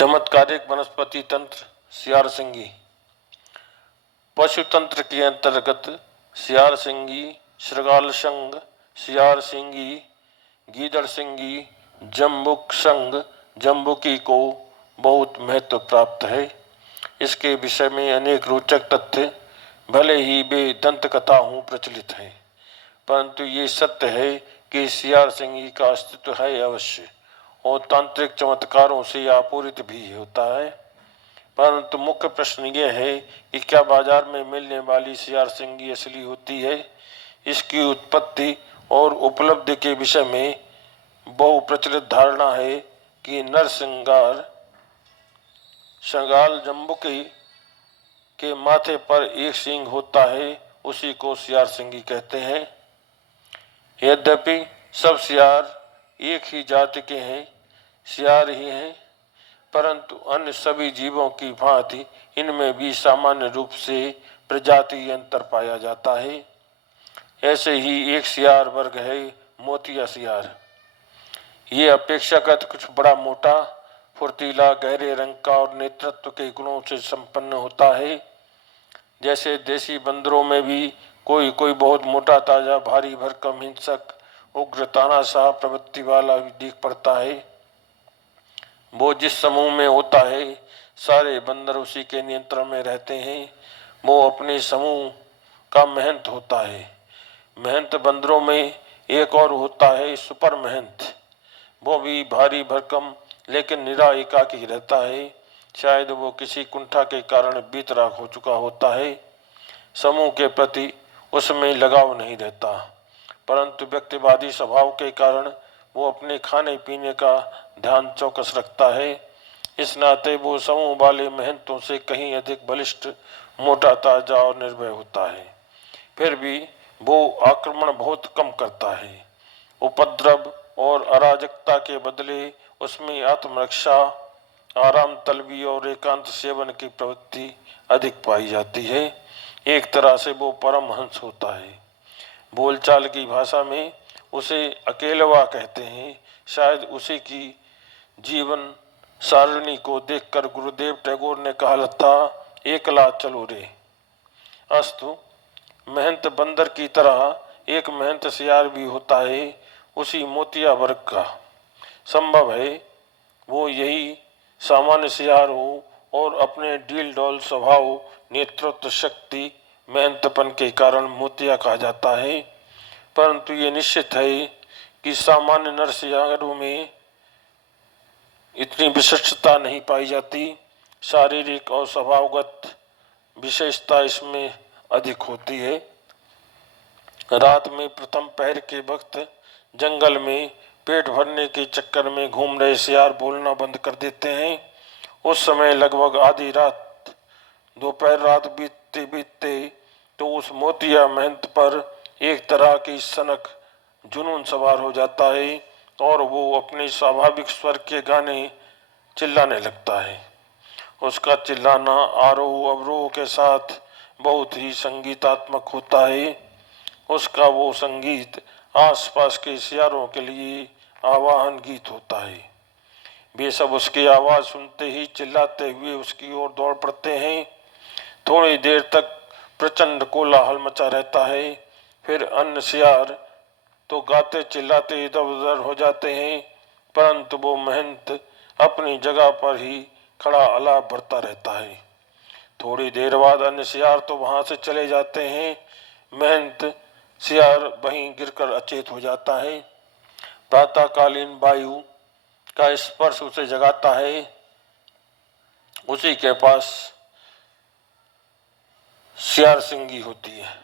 चमत्कारिक वनस्पति तंत्र सियारसिंगी। पशु तंत्र के अंतर्गत सियारसिंगी, श्रृगालशंग, सियारसिंगी, गीदड़सिंगी, जम्बुकशंग, जम्बुकी को बहुत महत्व प्राप्त है। इसके विषय में अनेक रोचक तथ्य भले ही वे दंत कथा हों प्रचलित हैं, परंतु ये सत्य है कि सियारसिंगी का अस्तित्व है अवश्य और तांत्रिक चमत्कारों से आपूरित भी होता है। परंतु मुख्य प्रश्न यह है कि क्या बाजार में मिलने वाली सियारसिंगी असली होती है। इसकी उत्पत्ति और उपलब्धि के विषय में बहुप्रचलित धारणा है कि श्रृगाल जम्बुकी के माथे पर एक सींग होता है, उसी को सियारसिंगी कहते हैं। यद्यपि सब सियार एक ही जाति के हैं, सियार ही हैं, परंतु अन्य सभी जीवों की भांति इनमें भी सामान्य रूप से प्रजाति अंतर पाया जाता है। ऐसे ही एक सियार वर्ग है मोतिया सियार। ये अपेक्षाकृत कुछ बड़ा मोटा, फुर्तीला, गहरे रंग का और नेतृत्व के गुणों से संपन्न होता है। जैसे देसी बंदरों में भी कोई कोई बहुत मोटा, ताजा, भारी भरकम, हिंसक, उग्र, तानाशाह प्रवृत्ति वाला भी दिख पड़ता है। वो जिस समूह में होता है सारे बंदर उसी के नियंत्रण में रहते हैं। वो अपने समूह का महंत होता है। महंत बंदरों में एक और होता है सुपर महंत। वो भी भारी भरकम लेकिन निरा एकाकी रहता है। शायद वो किसी कुंठा के कारण बीतराग हो चुका होता है। समूह के प्रति उसमें लगाव नहीं रहता, परंतु व्यक्तिवादी स्वभाव के कारण वो अपने खाने पीने का ध्यान चौकस रखता है। इस नाते वो समूह वाले महंतों से कहीं अधिक बलिष्ठ, मोटा, ताजा और निर्भय होता है। फिर भी वो आक्रमण बहुत कम करता है। उपद्रव और अराजकता के बदले उसमें आत्मरक्षा, आराम तलबी और एकांत सेवन की प्रवृत्ति अधिक पाई जाती है। एक तरह से वो परमहंस होता है। बोलचाल की भाषा में उसे अकेलवा कहते हैं। शायद उसी की जीवन सारणी को देखकर गुरुदेव टैगोर ने कहा था, एकला चलो रे। अस्तु, महंत बंदर की तरह एक महंत सियार भी होता है, उसी मोतिया वर्ग का। संभव है वो यही सामान्य सियार हो और अपने डील डॉल स्वभाव, नेतृत्व शक्ति, महंतपन के कारण मोतिया कहा जाता है। परंतु ये निश्चित है कि सामान्य नर सियारों में इतनी विशिष्टता नहीं पाई जाती। शारीरिक और स्वभावगत विशेषता इसमें अधिक होती है। रात में प्रथम पहर के वक्त जंगल में पेट भरने के चक्कर में घूम रहे सियार बोलना बंद कर देते हैं। उस समय लगभग आधी रात, दोपहर रात बीतते बीतते तो उस मोतिया महंत पर एक तरह की सनक जुनून सवार हो जाता है और वो अपने स्वाभाविक स्वर के गाने चिल्लाने लगता है। उसका चिल्लाना आरोह अवरोह के साथ बहुत ही संगीतात्मक होता है। उसका वो संगीत आसपास के सियारों के लिए आवाहन गीत होता है। वे सब उसकी आवाज सुनते ही चिल्लाते हुए उसकी ओर दौड़ पड़ते हैं। थोड़ी देर तक प्रचंड कोलाहल मचा रहता है। फिर अन्य सियार तो गाते चिल्लाते इधर उधर हो जाते हैं, परंतु वो महंत अपनी जगह पर ही खड़ा अलाप भरता रहता है। थोड़ी देर बाद अन्य सियार तो वहां से चले जाते हैं। महंत सियार वहीं गिरकर अचेत हो जाता है। प्रातःकालीन वायु का स्पर्श उसे जगाता है। उसी के पास सियारसिंगी होती है।